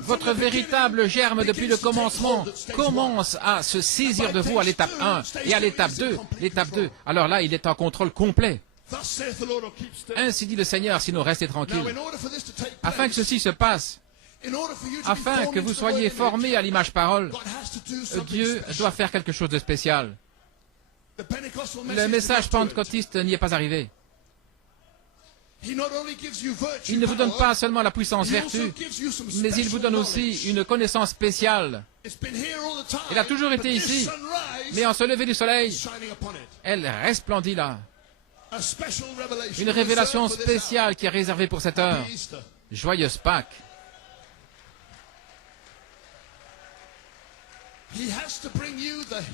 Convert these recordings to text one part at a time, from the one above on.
Votre véritable germe depuis le commencement commence à se saisir de vous à l'étape 1 et à l'étape 2. L'étape 2, alors là, il est en contrôle complet. Ainsi dit le Seigneur, sinon restez tranquille. Afin que ceci se passe, afin que vous soyez formés à l'image-parole, Dieu doit faire quelque chose de spécial. Le message pentecôtiste n'y est pas arrivé. Il ne vous donne pas seulement la puissance vertu, mais il vous donne aussi une connaissance spéciale. Elle a toujours été ici, mais en se lever du soleil, elle resplendit là. Une révélation spéciale qui est réservée pour cette heure. Joyeuse Pâques.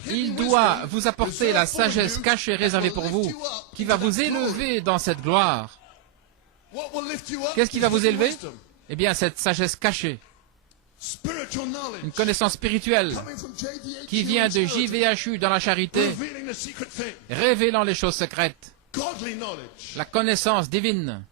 Il doit vous apporter la sagesse cachée réservée pour vous, qui va vous élever dans cette gloire. Qu'est-ce qui va vous élever? Eh bien, cette sagesse cachée. Une connaissance spirituelle qui vient de JVHU dans la charité, révélant les choses secrètes. La connaissance divine.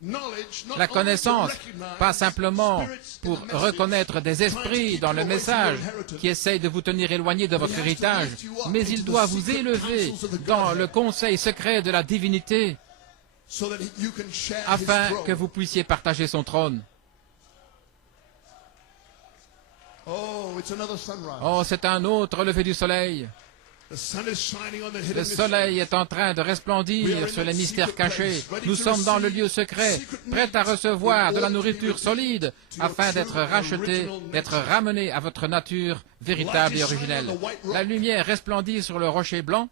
La connaissance, pas simplement pour reconnaître des esprits dans le message qui essayent de vous tenir éloigné de votre héritage, mais il doit vous élever dans le conseil secret de la divinité afin que vous puissiez partager son trône. Oh, c'est un autre lever du soleil. Le soleil est en train de resplendir sur les mystères cachés. Nous sommes dans le lieu secret, prêts à recevoir de la nourriture solide, afin d'être rachetés, d'être ramenés à votre nature véritable et originelle. La lumière resplendit sur le rocher blanc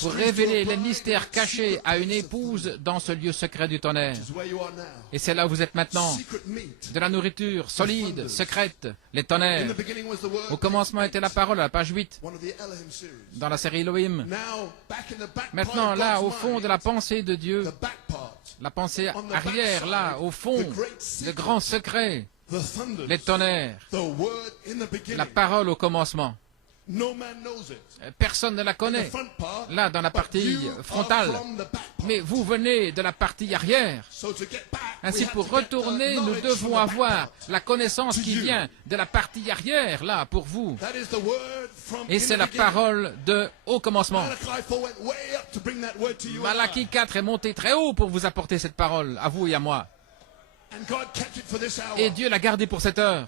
pour révéler les mystères cachés à une épouse dans ce lieu secret du tonnerre. Et c'est là où vous êtes maintenant. De la nourriture solide, secrète, les tonnerres. Au commencement était la parole, à la page 8, dans la série Elohim. Maintenant, là, au fond de la pensée de Dieu, la pensée arrière, là, au fond, le grand secret, les tonnerres, la parole au commencement. Personne ne la connaît, là, dans la partie frontale. Mais vous venez de la partie arrière. Ainsi, pour retourner, nous devons avoir la connaissance qui vient de la partie arrière, là, pour vous. Et c'est la parole de au commencement. Malachie 4 est monté très haut pour vous apporter cette parole, à vous et à moi. Et Dieu l'a gardé pour cette heure.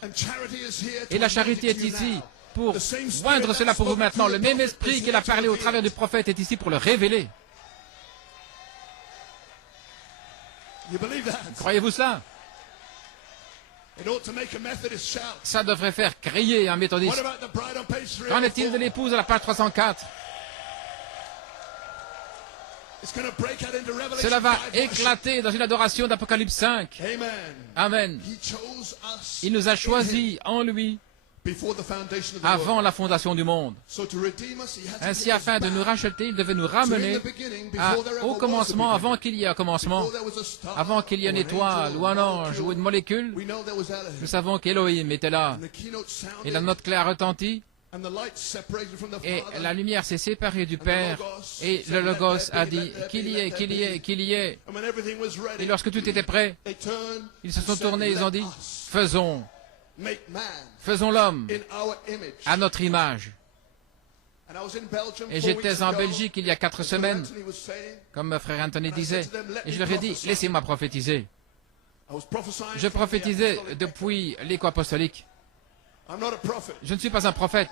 Et la charité est ici pour joindre cela pour vous maintenant. Le même esprit qu'il a parlé au travers du prophète est ici pour le révéler. Croyez-vous cela? Ça devrait faire crier un méthodiste. Qu'en est-il de l'épouse à la page 304? Cela va éclater dans une adoration d'Apocalypse 5. Amen. Il nous a choisis en lui avant la fondation du monde. Ainsi, afin de nous racheter, il devait nous ramener au commencement, avant qu'il y ait un commencement, avant qu'il y ait une étoile ou un ange ou une molécule. Nous savons qu'Elohim était là. Et la note claire retentit. Et la lumière s'est séparée du Père, et le Logos a dit qu'il y ait, qu'il y ait, qu'il y ait. Et lorsque tout était prêt, ils se sont tournés, ils ont dit, faisons l'homme à notre image. Et j'étais en Belgique il y a 4 semaines, comme frère Anthony disait, et je leur ai dit, laissez-moi prophétiser. Je prophétisais depuis l'écho apostolique. Je ne suis pas un prophète.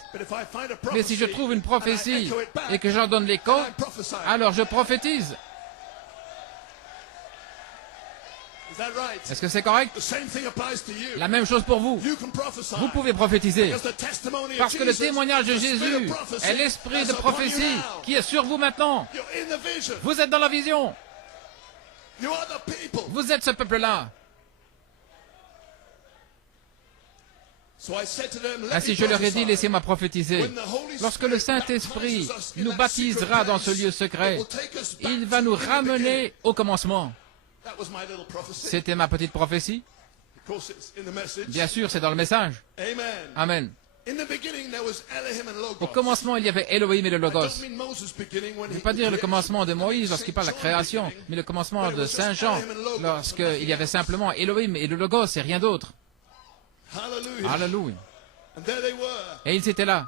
Mais si je trouve une prophétie et que j'en donne l'écho, alors je prophétise. Est-ce que c'est correct? La même chose pour vous. Vous pouvez prophétiser. Parce que le témoignage de Jésus est l'esprit de prophétie qui est sur vous maintenant. Vous êtes dans la vision. Vous êtes ce peuple-là. Ainsi je leur ai dit, laissez-moi prophétiser. Lorsque le Saint-Esprit nous baptisera dans ce lieu secret, il va nous ramener au commencement. C'était ma petite prophétie. Bien sûr, c'est dans le message. Amen. Au commencement, il y avait Elohim et le Logos. Je ne veux pas dire le commencement de Moïse lorsqu'il parle de la création, mais le commencement de Saint Jean, lorsqu'il y avait simplement Elohim et le Logos et rien d'autre. Alléluia. Et ils étaient là.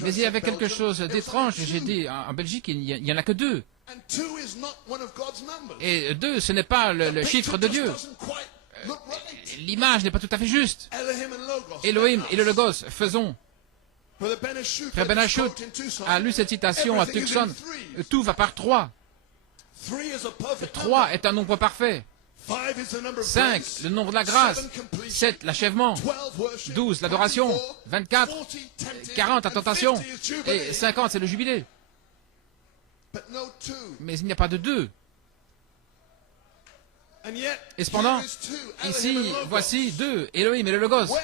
Mais il y avait quelque chose d'étrange. J'ai dit, en Belgique, il n'y en a que 2. Et 2, ce n'est pas le chiffre de Dieu. L'image n'est pas tout à fait juste. Elohim et le Logos, faisons. Frère Ben Achout a lu cette citation à Tucson. Tout va par 3. 3 est un nombre parfait. 5, le nombre de la grâce. 7, l'achèvement. 12, l'adoration. 24, 40, la tentation. Et 50, c'est le jubilé. Mais il n'y a pas de 2. Et cependant, ici, voici 2, Elohim et le Logos.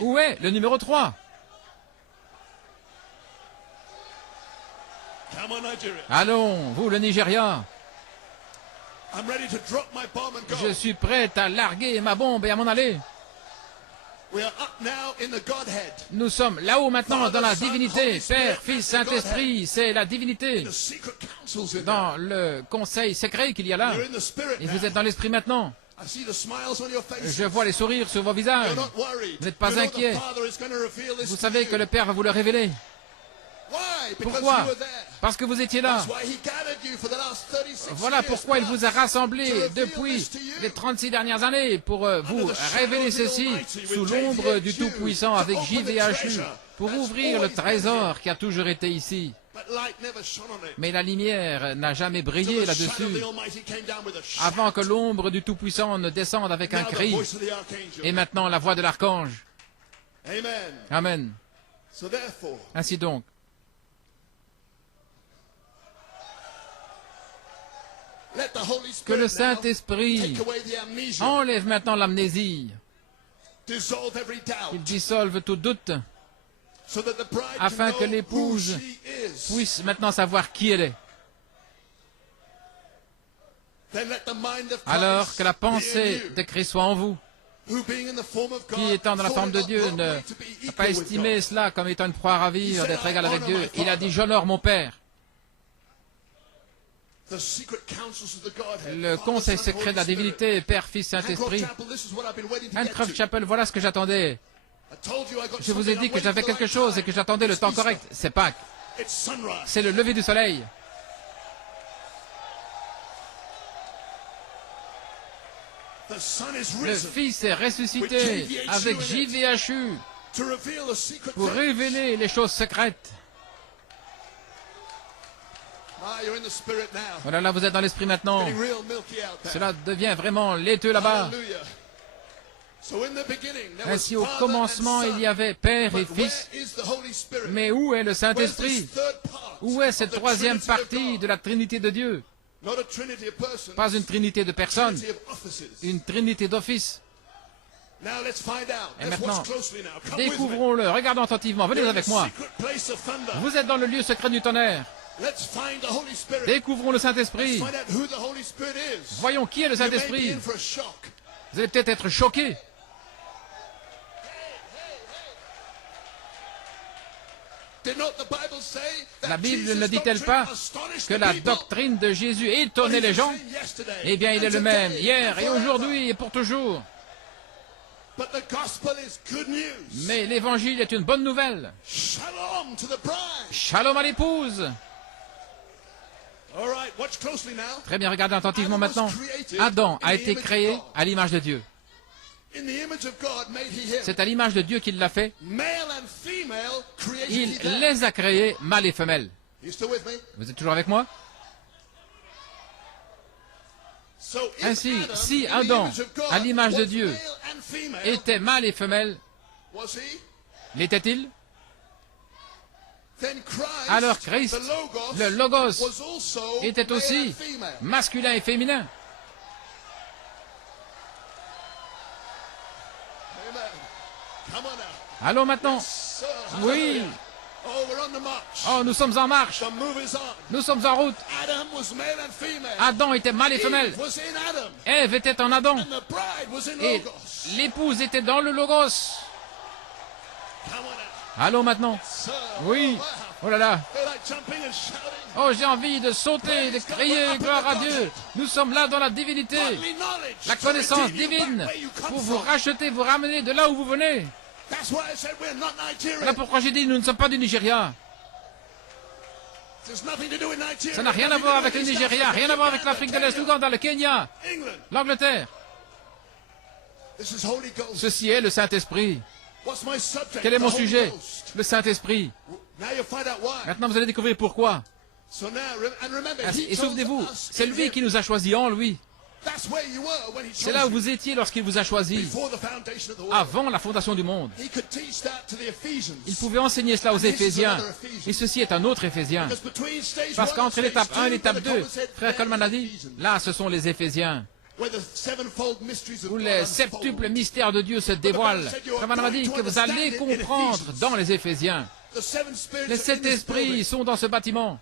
Où est le numéro 3? Allons, vous le Nigeria. Je suis prêt à larguer ma bombe et à m'en aller. Nous sommes là-haut maintenant dans la divinité. Père, Fils, Saint-Esprit, c'est la divinité. Dans le conseil secret qu'il y a là. Et vous êtes dans l'esprit maintenant. Je vois les sourires sur vos visages. Vous n'êtes pas inquiets. Vous savez que le Père va vous le révéler. Pourquoi? Parce que vous étiez là. Voilà pourquoi il vous a rassemblés depuis les 36 dernières années pour vous révéler ceci sous l'ombre du Tout-Puissant avec JVHU, pour ouvrir le trésor qui a toujours été ici. Mais la lumière n'a jamais brillé là-dessus avant que l'ombre du Tout-Puissant ne descende avec un cri. Et maintenant la voix de l'archange. Amen. Ainsi donc, que le Saint-Esprit enlève maintenant l'amnésie, qu'il dissolve tout doute, afin que l'épouse puisse maintenant savoir qui elle est. Alors que la pensée de Christ soit en vous, qui étant dans la forme de Dieu n'a pas estimé cela comme étant une proie à ravir d'être égal avec Dieu. Il a dit, j'honore mon Père. Le conseil secret de la divinité, Père, Fils, Saint-Esprit. Handcroft Chapel, voilà ce que j'attendais. Je vous ai dit que j'avais quelque chose et que j'attendais le temps correct. C'est Pâques. C'est le lever du soleil. Le Fils est ressuscité avec JVHU pour révéler les choses secrètes. Voilà, là vous êtes dans l'esprit maintenant. Cela devient vraiment laiteux là-bas. Ainsi au commencement il y avait Père et Fils. Mais où est le Saint-Esprit? Où est cette troisième partie de la Trinité de Dieu? Pas une trinité de personnes, une trinité d'office. Et maintenant, découvrons-le, regardons attentivement, venez avec moi. Vous êtes dans le lieu secret du tonnerre. Découvrons le Saint-Esprit. Voyons qui est le Saint-Esprit. Vous allez peut-être être choqués. La Bible ne dit-elle pas que la doctrine de Jésus étonnait les gens? Eh bien, il est le même, hier et aujourd'hui et pour toujours. Mais l'évangile est une bonne nouvelle. Shalom à l'épouse. Très bien, regardez attentivement maintenant. Adam a été créé à l'image de Dieu. C'est à l'image de Dieu qu'il l'a fait. Il les a créés, mâle et femelle. Vous êtes toujours avec moi? Ainsi, si Adam, à l'image de Dieu, était mâle et femelle, l'était-il? Alors Christ, le Logos, était aussi masculin et féminin. Allons maintenant. Oui. Oh, nous sommes en marche. Nous sommes en route. Adam était mâle et femelle. Ève était en Adam. Et l'épouse était dans le Logos. Allons maintenant. Oui. Oh là là. Oh, j'ai envie de sauter, de crier gloire à Dieu. Nous sommes là dans la divinité, la connaissance divine, pour vous racheter, vous ramener de là où vous venez. Voilà pourquoi j'ai dit nous ne sommes pas du Nigeria. Ça n'a rien à voir avec le Nigeria, rien à voir avec l'Afrique de l'Est, l'Ouganda, le Kenya, l'Angleterre. Ceci est le Saint-Esprit. Quel est mon sujet? Le Saint-Esprit. Maintenant, vous allez découvrir pourquoi. Et souvenez-vous, c'est lui qui nous a choisis en lui. C'est là où vous étiez lorsqu'il vous a choisi, avant la fondation du monde. Il pouvait enseigner cela aux Éphésiens. Et ceci est un autre Éphésien. Parce qu'entre l'étape 1 et l'étape 2, frère Coleman a dit, là ce sont les Éphésiens, où les septuples mystères de Dieu se dévoilent. Frère Branham a dit que vous allez comprendre dans les Éphésiens. Les 7 esprits sont dans ce bâtiment.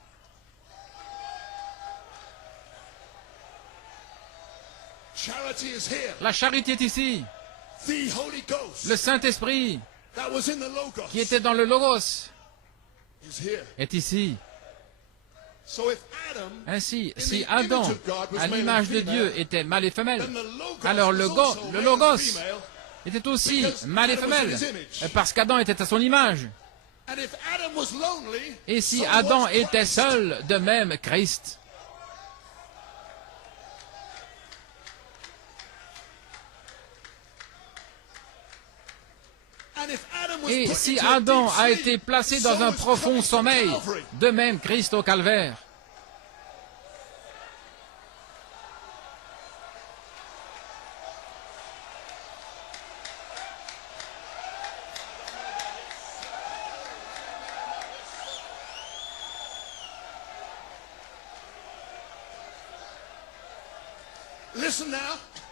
La charité est ici. Le Saint-Esprit, qui était dans le Logos, est ici. Ainsi, si Adam, à l'image de Dieu, était mâle et femelle, alors le Logos était aussi mâle et femelle, parce qu'Adam était à son image. Et si Adam était seul, de même Christ. Et si Adam a été placé dans un profond sommeil, de même Christ au calvaire.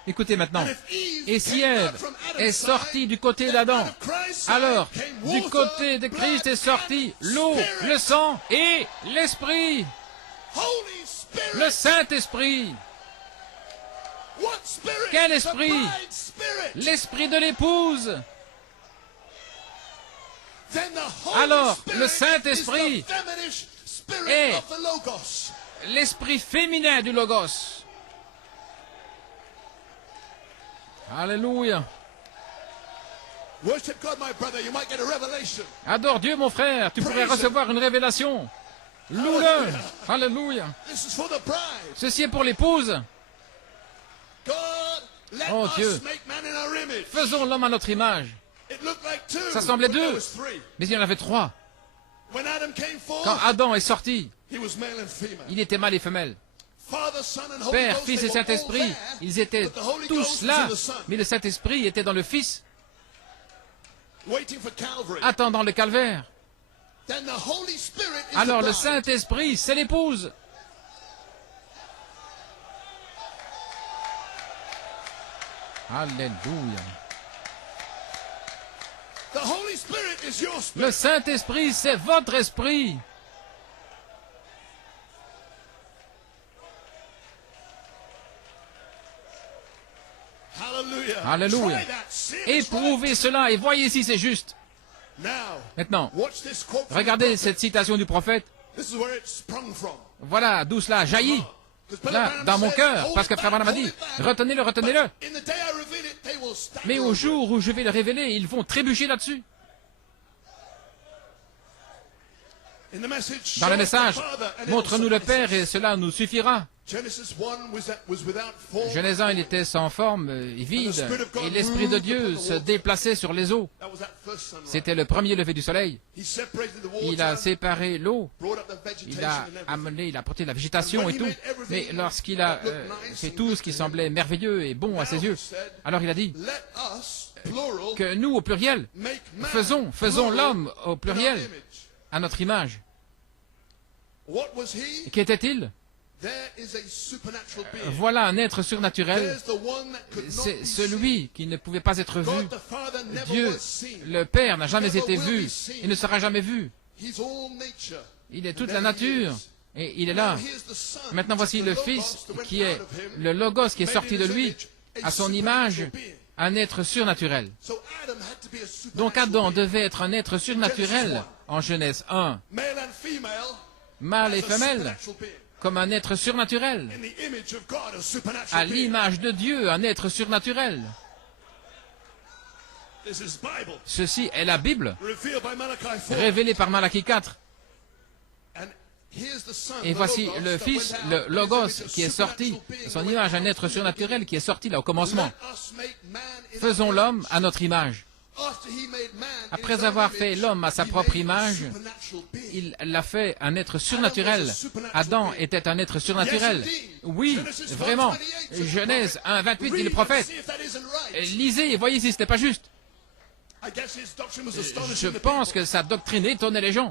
Écoutez maintenant. Et si Ève est sortie du côté d'Adam, alors du côté de Christ est sorti l'eau, le sang et l'Esprit. Le Saint-Esprit. Quel esprit? L'esprit de l'épouse. Alors, le Saint-Esprit est l'esprit féminin du Logos. Alléluia. Adore Dieu, mon frère, tu pourrais recevoir une révélation. Loue-le. Alléluia. Ceci est pour l'épouse. Oh Dieu, faisons l'homme à notre image. Ça semblait 2, mais il y en avait 3. Quand Adam est sorti, il était mâle et femelle. Père, Fils et Saint-Esprit, ils étaient tous là, mais le Saint-Esprit était dans le Fils, attendant le calvaire. Alors le Saint-Esprit, c'est l'épouse. Alléluia. Le Saint-Esprit, c'est votre esprit. Alléluia. Éprouvez cela et voyez si c'est juste. Maintenant, regardez cette citation du prophète. Voilà d'où cela jaillit. Là, dans mon cœur, parce que Frère Branham m'a dit, retenez-le, retenez-le. Mais au jour où je vais le révéler, ils vont trébucher là-dessus. Dans le message, montre-nous le Père et cela nous suffira. Genèse 1, il était sans forme et vide, et l'Esprit de Dieu se déplaçait sur les eaux. C'était le premier lever du soleil. Il a séparé l'eau, il a apporté la végétation et tout. Mais lorsqu'il a fait tout ce qui semblait merveilleux et bon à ses yeux, alors il a dit que nous, au pluriel, faisons l'homme au pluriel, à notre image. Qui était-il? Voilà un être surnaturel. C'est celui qui ne pouvait pas être vu. Dieu, le Père, n'a jamais été vu. Il ne sera jamais vu. Il est toute la nature. Et il est là. Maintenant, voici le Fils qui est le Logos qui est sorti de lui, à son image, un être surnaturel. Donc Adam devait être un être surnaturel en Genèse 1, mâle et femelle, comme un être surnaturel, à l'image de Dieu, un être surnaturel. Ceci est la Bible, révélée par Malachie 4. Et voici le Fils, le Logos, qui est sorti, son image, un être surnaturel qui est sorti là au commencement. Faisons l'homme à notre image. Après avoir fait l'homme à sa propre image, il l'a fait un être surnaturel. Adam était un être surnaturel. Oui, vraiment. Genèse 1, 28 dit le prophète. Lisez et voyez si ce n'était pas juste. Je pense que sa doctrine étonnait les gens.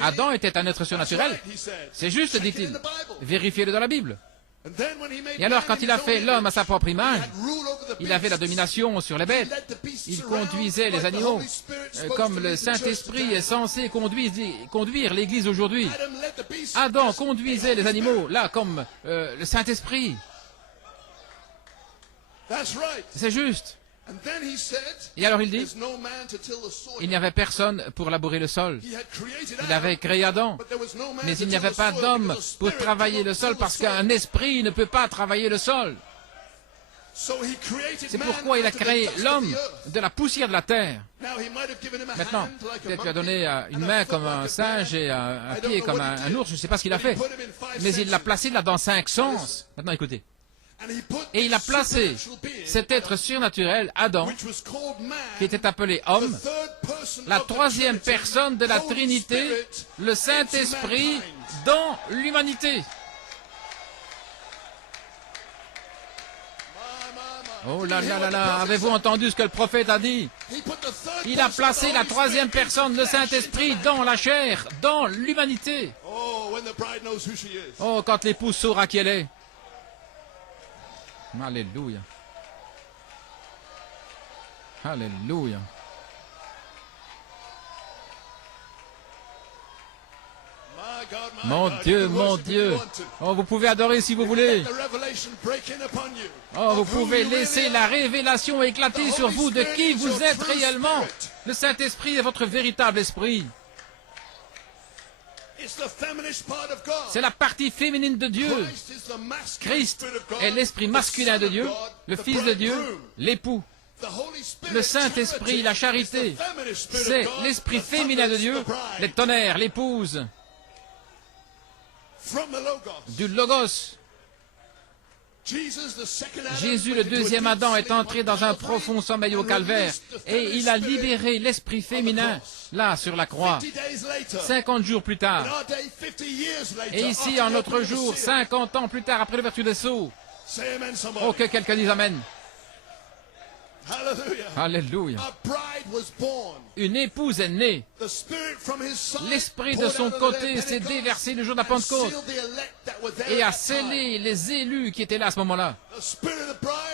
Adam était un être surnaturel. C'est juste, dit-il. Vérifiez-le dans la Bible. Et alors, quand il a fait l'homme à sa propre image, il avait la domination sur les bêtes. Il conduisait les animaux, comme le Saint-Esprit est censé conduire l'Église aujourd'hui. Adam conduisait les animaux, là, comme le Saint-Esprit. C'est juste. Et alors il dit, il n'y avait personne pour labourer le sol. Il avait créé Adam, mais il n'y avait pas d'homme pour travailler le sol parce qu'un esprit ne peut pas travailler le sol. C'est pourquoi il a créé l'homme de la poussière de la terre. Maintenant, peut-être qu'il a donné une main comme un singe et un pied comme un ours, je ne sais pas ce qu'il a fait. Mais il l'a placé là dans 5 sens. Maintenant écoutez. Et il a placé cet être surnaturel, Adam, qui était appelé homme, la troisième personne de la Trinité, le Saint-Esprit, dans l'humanité. Oh là là là là, avez-vous entendu ce que le prophète a dit? Il a placé la troisième personne, le Saint-Esprit, dans la chair, dans l'humanité. Oh, quand l'épouse saura qui elle est. Alléluia. Alléluia. Mon Dieu, mon Dieu. Oh, vous pouvez adorer si vous voulez. Oh, vous pouvez laisser la révélation éclater sur vous de qui vous êtes réellement. Le Saint-Esprit est votre véritable esprit. C'est la partie féminine de Dieu. Christ est l'esprit masculin de Dieu, le Fils de Dieu, l'époux. Le Saint-Esprit, la charité, c'est l'esprit féminin de Dieu, les tonnerres, l'épouse. Du Logos. Jésus, le deuxième Adam, est entré dans un profond sommeil au calvaire et il a libéré l'esprit féminin, là, sur la croix, 50 jours plus tard. Et ici, en notre jour, 50 ans plus tard, après l'ouverture des sceaux. Oh, que quelqu'un dise Amen. Alléluia. Une épouse est née. L'esprit de son côté s'est déversé le jour de la Pentecôte et a scellé les élus qui étaient là à ce moment-là.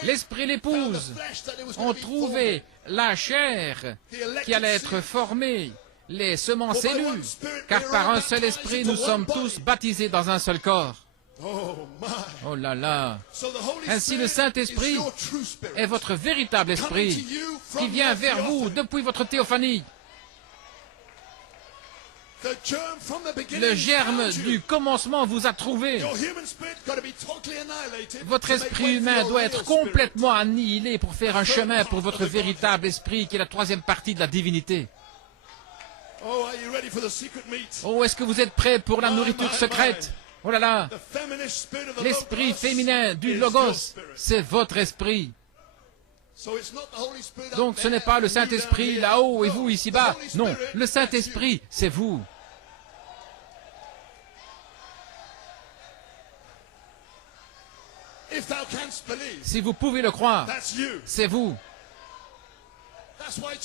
L'esprit et l'épouse ont trouvé la chair qui allait être formée, les semences élues, car par un seul esprit nous sommes tous baptisés dans un seul corps. Oh là là. Ainsi le Saint-Esprit est votre véritable esprit qui vient vers vous depuis votre théophanie. Le germe du commencement vous a trouvé. Votre esprit humain doit être complètement annihilé pour faire un chemin pour votre véritable esprit qui est la troisième partie de la divinité. Oh, est-ce que vous êtes prêts pour la nourriture secrète? Oh là là, l'esprit féminin du Logos, c'est votre esprit. Donc ce n'est pas le Saint-Esprit là-haut et vous ici-bas. Non, le Saint-Esprit, c'est vous. Si vous pouvez le croire, c'est vous.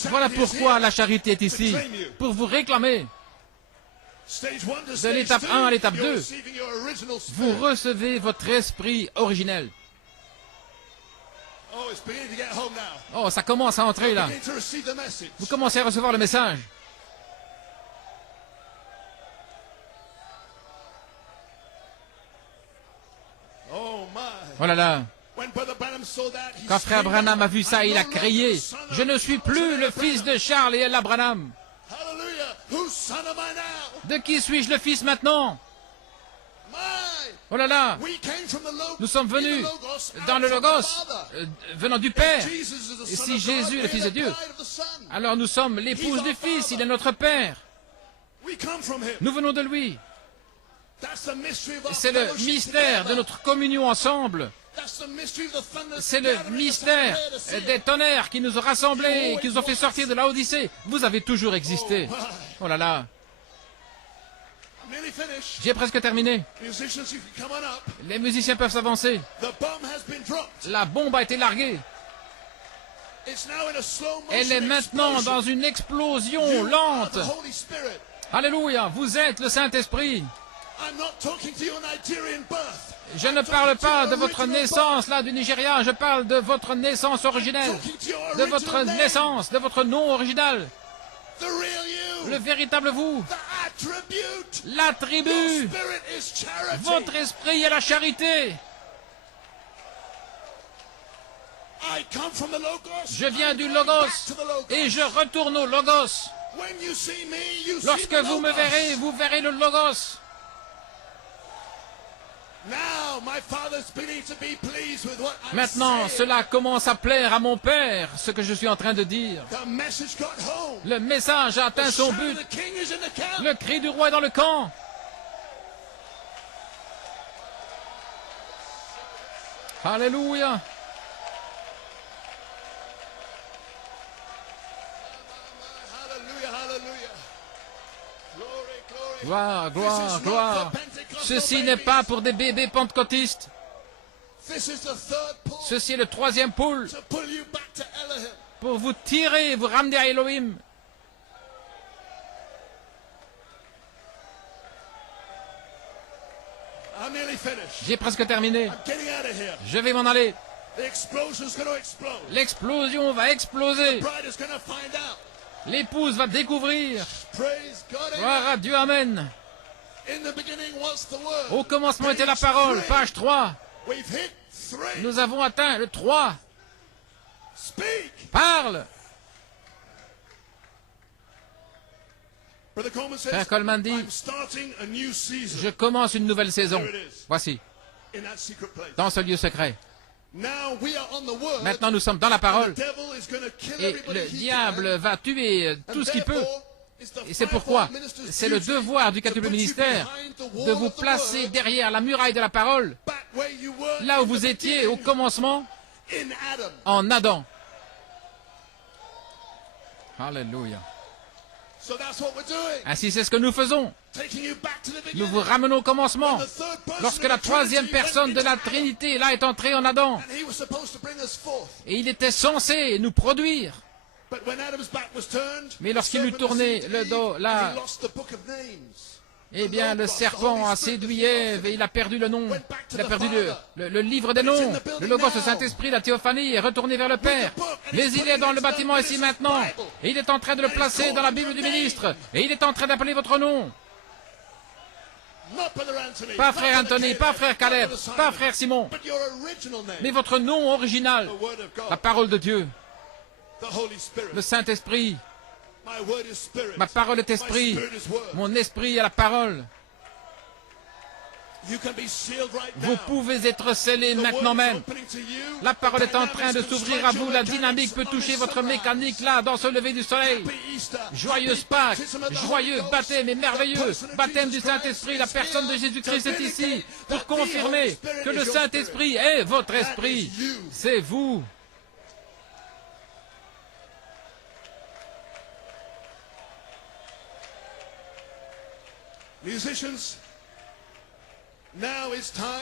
Voilà pourquoi la charité est ici, pour vous réclamer. De l'étape 1 à l'étape 2, vous recevez votre esprit originel. Oh, ça commence à entrer là. Vous commencez à recevoir le message. Oh là là. Quand frère Branham a vu ça, il a crié, « Je ne suis plus le fils de Charles et Ella Branham. De qui suis-je le fils maintenant? Oh là là, nous sommes venus dans le Logos, venant du Père. Et si Jésus est le Fils de Dieu, alors nous sommes l'épouse du Fils, il est notre Père. Nous venons de lui. C'est le mystère de notre communion ensemble. C'est le mystère des tonnerres qui nous ont rassemblés, qui nous ont fait sortir de la Odyssée. Vous avez toujours existé. Oh là là. J'ai presque terminé. Les musiciens peuvent s'avancer. La bombe a été larguée. Elle est maintenant dans une explosion lente. Alléluia, vous êtes le Saint-Esprit. Je ne parle pas de votre naissance là du Nigeria, je parle de votre naissance originelle, de votre naissance, de votre nom original. Le véritable vous, l'attribut, votre esprit est la charité. Je viens du Logos et je retourne au Logos. Lorsque vous me verrez, vous verrez le Logos. Maintenant, cela commence à plaire à mon Père, ce que je suis en train de dire. Le message a atteint son but. Le cri du roi est dans le camp. Alléluia. Gloire, gloire, gloire. Ceci n'est pas pour des bébés pentecôtistes. Ceci est le troisième pôle pour vous tirer, vous ramener à Elohim. J'ai presque terminé. Je vais m'en aller. L'explosion va exploser. L'épouse va découvrir. Gloire à Dieu, amen. Au commencement était la parole, page 3. Nous avons atteint le 3. Parle. Frère Coleman dit, je commence une nouvelle saison. Voici, dans ce lieu secret. Maintenant, nous sommes dans la parole. Et le diable va tuer tout ce qu'il peut. Et c'est pourquoi c'est le devoir du quatuple ministère de vous placer derrière la muraille de la parole, là où vous étiez au commencement, en Adam. Alléluia. Ainsi, c'est ce que nous faisons. Nous vous ramenons au commencement, lorsque la troisième personne de la Trinité là est entrée en Adam. Et il était censé nous produire. Mais lorsqu'il lui tournait le dos là, eh bien le serpent a séduit Ève et il a perdu le nom. Il a perdu le livre des noms. Le Logos, le Saint-Esprit, la théophanie est retourné vers le Père. Mais il est dans le bâtiment ici maintenant. Et il est en train de le placer dans la Bible du ministre. Et il est en train d'appeler votre nom. Pas frère Anthony, pas frère Caleb, pas frère Simon. Mais votre nom original, la parole de Dieu. Le Saint-Esprit. Ma parole est esprit. Mon esprit est la parole. Vous pouvez être scellé maintenant même. La parole est en train de s'ouvrir à vous. La dynamique peut toucher votre mécanique là, dans ce lever du soleil. Joyeuse Pâques, joyeux baptême et merveilleux baptême du Saint-Esprit. La personne de Jésus-Christ est ici pour confirmer que le Saint-Esprit est votre esprit. C'est vous.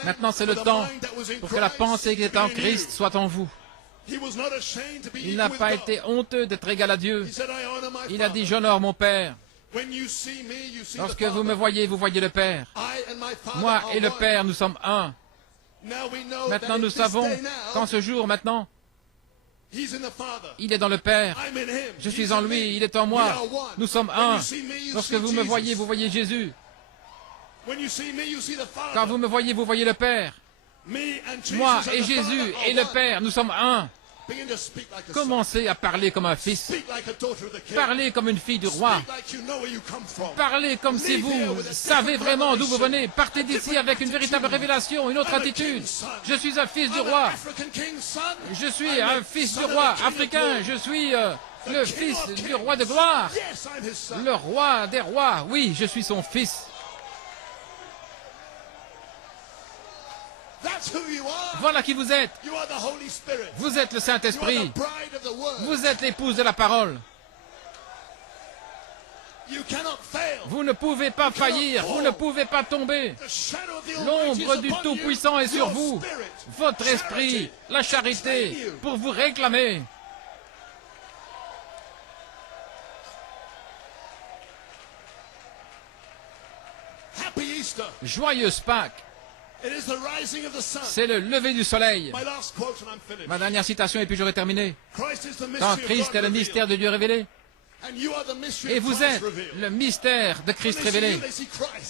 Maintenant, c'est le temps pour que la pensée qui est en Christ soit en vous. Il n'a pas été honteux d'être égal à Dieu. Il a dit, j'honore mon Père. Lorsque vous me voyez, vous voyez le Père. Moi et le Père, nous sommes un. Maintenant, nous savons qu'en ce jour, maintenant, il est dans le Père. Je suis en lui, il est en moi. Nous sommes un. Lorsque vous me voyez, vous voyez Jésus. Quand vous me voyez, vous voyez le Père. Moi et Jésus et le Père, nous sommes un. Commencez à parler comme un fils. Parlez comme une fille du roi. Parlez comme si vous savez vraiment d'où vous venez. Partez d'ici avec une véritable révélation, une autre attitude. Je suis un fils du roi. Je suis un fils du roi africain. Je suis le fils du roi de gloire. Le roi des rois. Oui, je suis son fils. Voilà qui vous êtes. Vous êtes le Saint-Esprit. Vous êtes l'épouse de la parole. Vous ne pouvez pas faillir. Vous ne pouvez pas tomber. L'ombre du Tout-Puissant est sur vous. Votre esprit, la charité, pour vous réclamer. Joyeuse Pâques. C'est le lever du soleil. Ma dernière citation, et puis j'aurai terminé. Quand Christ est le mystère de Dieu révélé, et vous êtes le mystère de Christ révélé.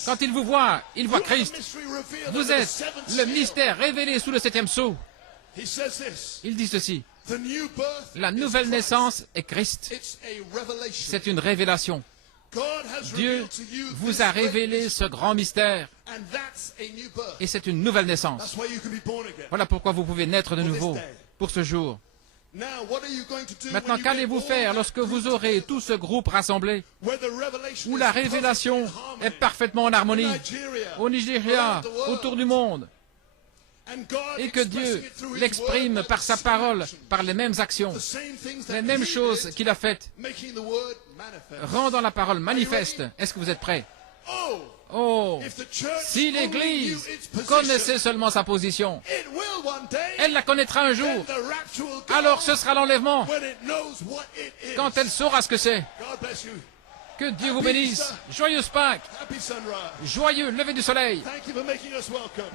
Quand il vous voit, il voit Christ. Vous êtes le mystère révélé sous le 7e sceau. Il dit ceci. La nouvelle naissance est Christ. C'est une révélation. Dieu vous a révélé ce grand mystère. Et c'est une nouvelle naissance. Voilà pourquoi vous pouvez naître de nouveau pour ce jour. Maintenant, qu'allez-vous faire lorsque vous aurez tout ce groupe rassemblé, où la révélation est parfaitement en harmonie, au Nigeria, autour du monde, et que Dieu l'exprime par sa parole, par les mêmes actions, les mêmes choses qu'il a faites, rendant la parole manifeste. Est-ce que vous êtes prêts? Oh, si l'Église connaissait seulement sa position, elle la connaîtra un jour. Alors ce sera l'enlèvement, quand elle saura ce que c'est. Que Dieu vous bénisse. Joyeuse Pâques. Joyeux lever du soleil.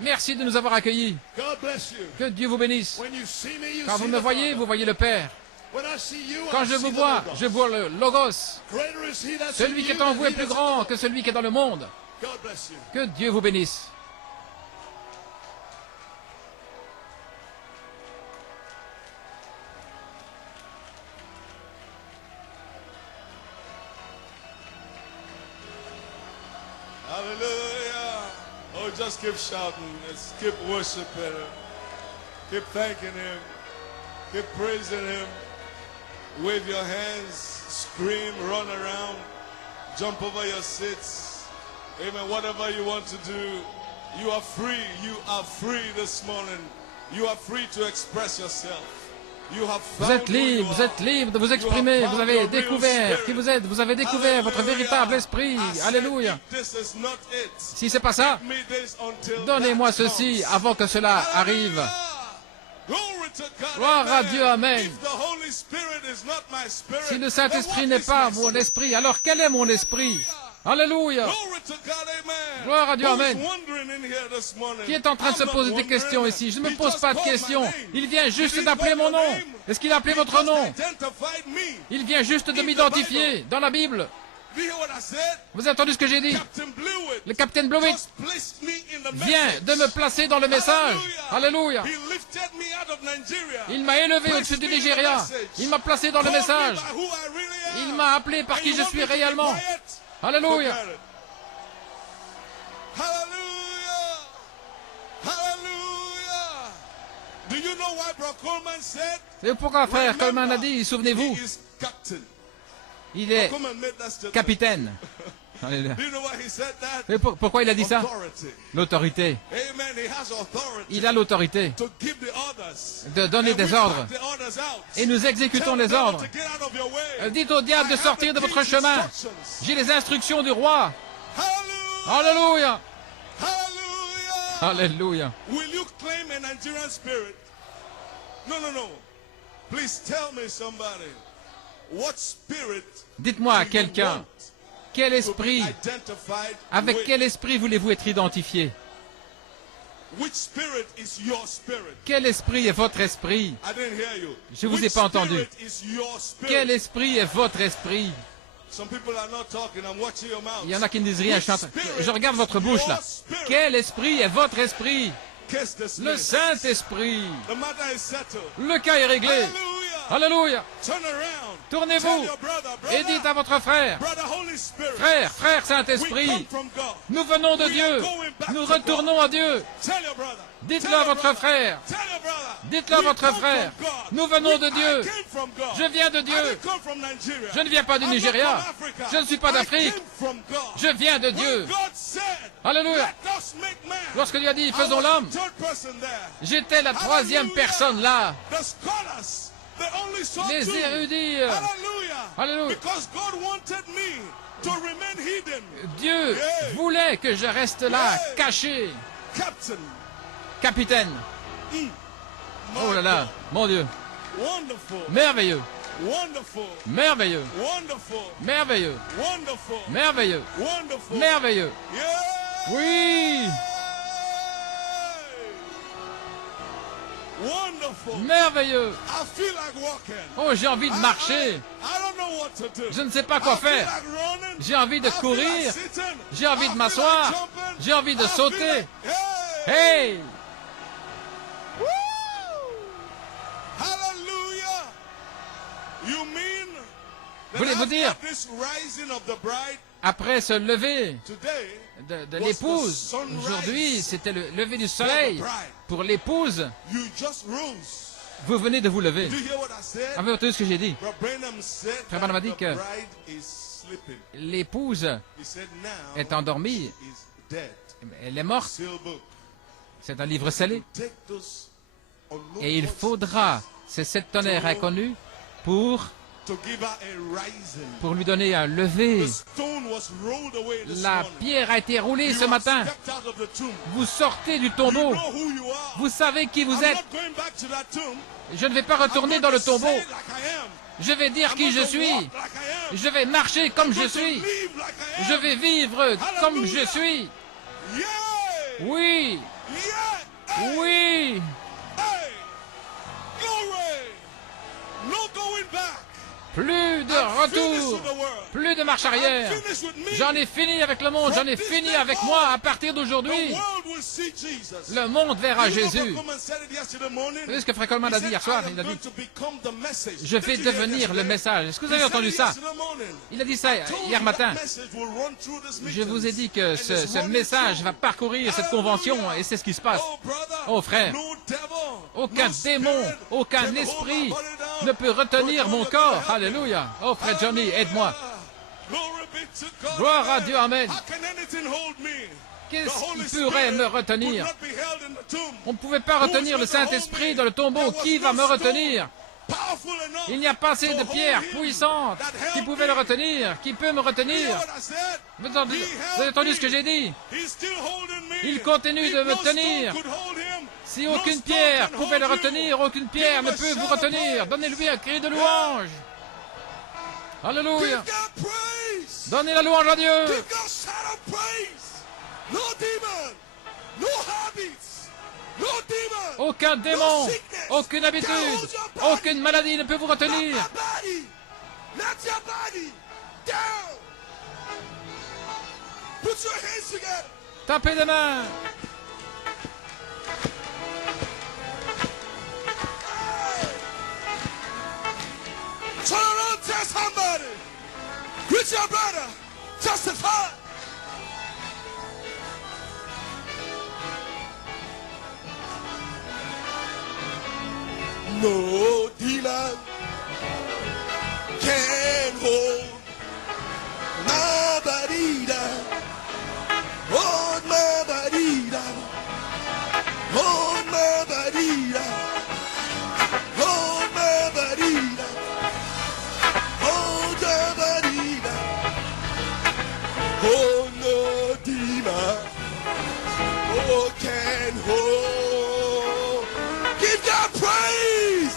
Merci de nous avoir accueillis. Que Dieu vous bénisse. Quand vous me voyez, vous voyez le Père. Quand je vous vois le Logos. Celui qui est en vous est plus grand que celui qui est dans le monde. Que Dieu vous bénisse. Hallelujah. Oh, just keep shouting. Let's keep worshiping Him. Keep thanking Him. Keep praising Him. Wave your hands, scream, run around, jump over your seats. Amen. Whatever you want to do, you are free. You are free this morning. You are free to express yourself. Vous êtes libre de vous exprimer, vous avez découvert qui vous êtes, vous avez découvert votre véritable esprit. Alléluia. Si ce n'est pas ça, donnez-moi ceci avant que cela arrive. Gloire à Dieu, Amen. Si le Saint-Esprit n'est pas mon esprit, alors quel est mon esprit? Alléluia. Gloire à Dieu, Amen. Qui est en train de se poser des questions ici? Je ne me pose pas de questions. Il vient juste d'appeler mon nom. Est-ce qu'il a appelé votre nom? Il vient juste de m'identifier dans la Bible. Vous avez entendu ce que j'ai dit? Le capitaine Blewett vient de me placer dans le message. Alléluia. Il m'a élevé au-dessus du Nigeria. Il m'a placé dans le message. Il m'a appelé par qui je suis réellement. Alléluia. C'est pourquoi frère Coleman a dit, souvenez-vous, il est capitaine. Et pourquoi il a dit ça? L'autorité. Il a l'autorité de donner des ordres. Et nous exécutons les ordres. Dites au diable de sortir de votre chemin. J'ai les instructions du roi. Alléluia. Alléluia. Dites-moi à quelqu'un, quel esprit, avec quel esprit voulez-vous être identifié? Quel esprit est votre esprit? Je ne vous ai pas entendu. Quel esprit est votre esprit? Il y en a qui ne disent rien. Je regarde votre bouche là. Quel esprit est votre esprit? case Le dismissed. Saint-Esprit. The matter is settled. Le cas est réglé. Hallelujah. Alléluia. Turn around. Tell Tournez-vous your brother, et dites à brother, votre frère, brother Holy Spirit, frère we Saint-Esprit, come from God. nous venons de Dieu, nous retournons à Dieu. Tell your brother. Dites-le à votre frère, Tell your brother. dites-le à We votre come frère, from God. nous venons de I Dieu. came from God. Je viens de I Dieu. didn't come from Nigeria. Je ne viens pas du I'm not Nigeria. from Africa. Je ne suis pas I d'Afrique. came from God. Je viens de Dieu. When God said, Alléluia. let us make man, Lorsque Dieu a dit, I faisons was l'homme, the third person there. j'étais la troisième personne là. The scholars, they only saw Les two. érudits. Hallelujah. Alléluia. Because God wanted me to remain hidden. Dieu voulait que je reste là, caché. Captain. Capitaine. Oh là là, mon Dieu. Wonderful. Merveilleux. Wonderful. Merveilleux. Wonderful. Merveilleux. Wonderful. Merveilleux. Wonderful. Merveilleux. Yeah. Oui. Wonderful. Merveilleux. I feel like walking. Oh, j'ai envie de marcher. I don't know what to do. Je ne sais pas quoi I feel faire. like running. J'ai envie de I feel courir. like sitting. J'ai envie I de feel m'asseoir. like jumping. J'ai envie de I feel sauter. like- Hey. Hey! Woo! Hallelujah. You mean that Voulez-vous dire, after this rising of the bride après ce lever today de l'épouse, aujourd'hui, c'était le lever du soleil pour l'épouse, you just rose. vous venez de vous lever. Do you hear what I said? Avez-vous entendu ce que j'ai dit? Brother Branham said Frère that Branham a dit the que bride is sleeping. L'épouse He said now est endormie, she is dead. elle est morte. Seal book. C'est un livre scellé. Take those unknown Et il voices faudra ces sept tonnerres inconnus pour to give her a rising. lui donner un lever. The stone was rolled away this La morning. pierre a été roulée You ce have matin. stepped out of the tomb. Vous sortez du You tombeau. know who you are. Vous savez qui vous I'm êtes. not going back to that tomb. Je ne vais pas I'm retourner going dans to le tombeau. say it like I am. Je vais dire I'm qui going je to suis. walk like I am. Je vais marcher comme I'm je going to suis. live like I am. Je vais vivre comme je suis. Yeah. Oui, Yeah. Hey. oui. Hey. Glory. No going back. Plus de I'm finished retour. with the world. Plus de marche I'm arrière. finished with me. J'en ai fini avec le monde. J'en ai fini avec moi. À partir The d'aujourd'hui, world will see Jesus. le monde verra You know, Jésus. Brother Coleman said it yesterday morning. Vous savez ce que Frère Coleman He a dit said, hier soir? I am Il a going dit, to become the message. je vais Did you hear devenir le yesterday? message. Est-ce que vous He avez said entendu it ça? yesterday morning. Il a dit ça I told hier you matin. that message will run through this Je vous ai meeting. dit que And this ce morning message too. va parcourir cette convention et c'est ce qui se passe. Oh, brother, Oh, frère, no devil, aucun no démon, spirit aucun can hold esprit my body down. ne peut retenir Oh, mon God, corps. help me. Alléluia. Oh, frère Johnny, aide-moi. Glory be to God. Gloire à Dieu, amen. How can anything hold me? Qu'est-ce The Holy qui pourrait Spirit me could retenir? not be held in the tomb. On ne pouvait pas retenir le Saint-Esprit dans le tombeau. Qui va me retenir? Powerful enough Il n'y a pas assez to de hold pierres him puissantes that held qui pouvaient le me. retenir. Qui peut me You hear retenir? what I said? Vous avez entendu ce que j'ai dit? He's still holding me. Il continue If de me no tenir. stone could hold him, Si no aucune stone pierre can pouvait le hold you. retenir, aucune pierre Give ne a peut vous shout of retenir. praise. Donnez-lui un cri de louange. Alléluia. Give God praise. Donnez la louange à Dieu. Give God shout of praise. No demon, no habits, no demon. Aucun no démon, sickness aucune can habitude, hold your body. aucune maladie ne peut vous Not retenir. my body, not your body. Down. Put your hands together. Tapez des mains. Turn around, tell somebody. Greet your brother. Justify. No demon can hold my body down. Hold my body down. Hold my body down. Hold my body down. Hold your body down. Oh, no demon. Oh, can hold. Give God praise.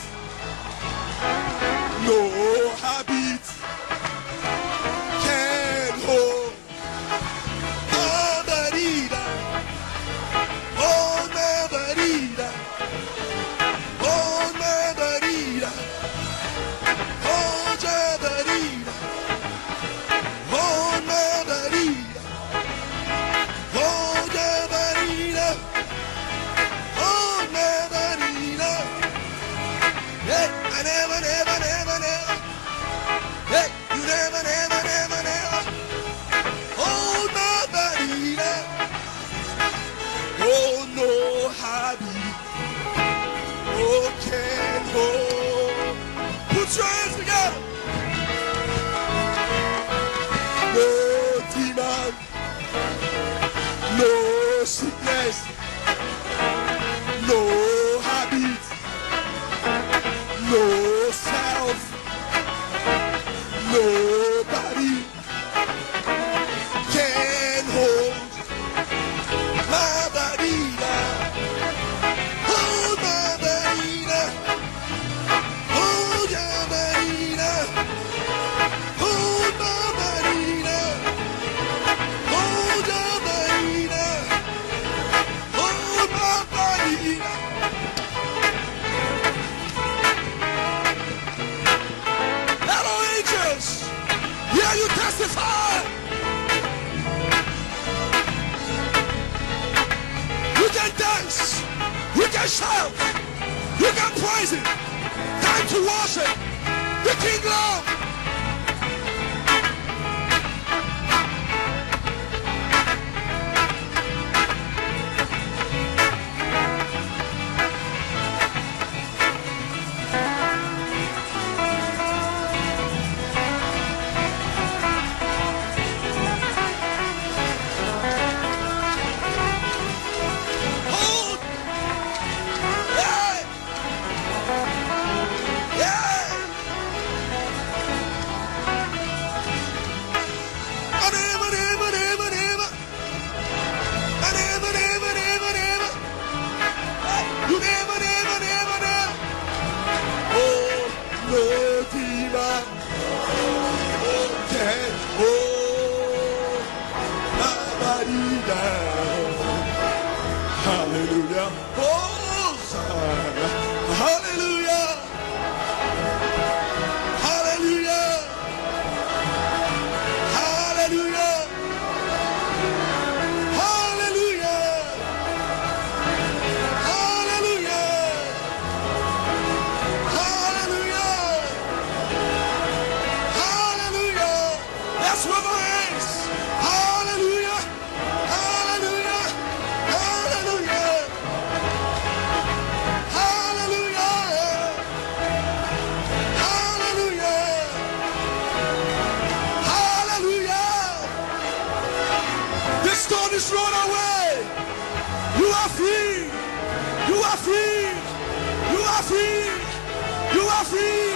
Put your hands together. No demon, no sickness, no habit, no self, nobody can hold my body now. Hold my body now. Hold your body now. Hold my body now. Hold your body now. Hold my body now. Hello, angels. Here you testify. You can dance. You can shout. You can praise Him. Time to worship the King Lord. Hold. Hey. Yeah. You never, never, never, never. Oh, no demon. Okay. Oh, my body down. Hallelujah. Oh, hallelujah. Hallelujah. Hallelujah. Hallelujah. Hallelujah. Hallelujah. Hallelujah. That's what my hands. Hallelujah. Hallelujah. Hallelujah. Hallelujah. Hallelujah. Hallelujah. This stone is rolled away. You are free. You are free. You are free. You are free.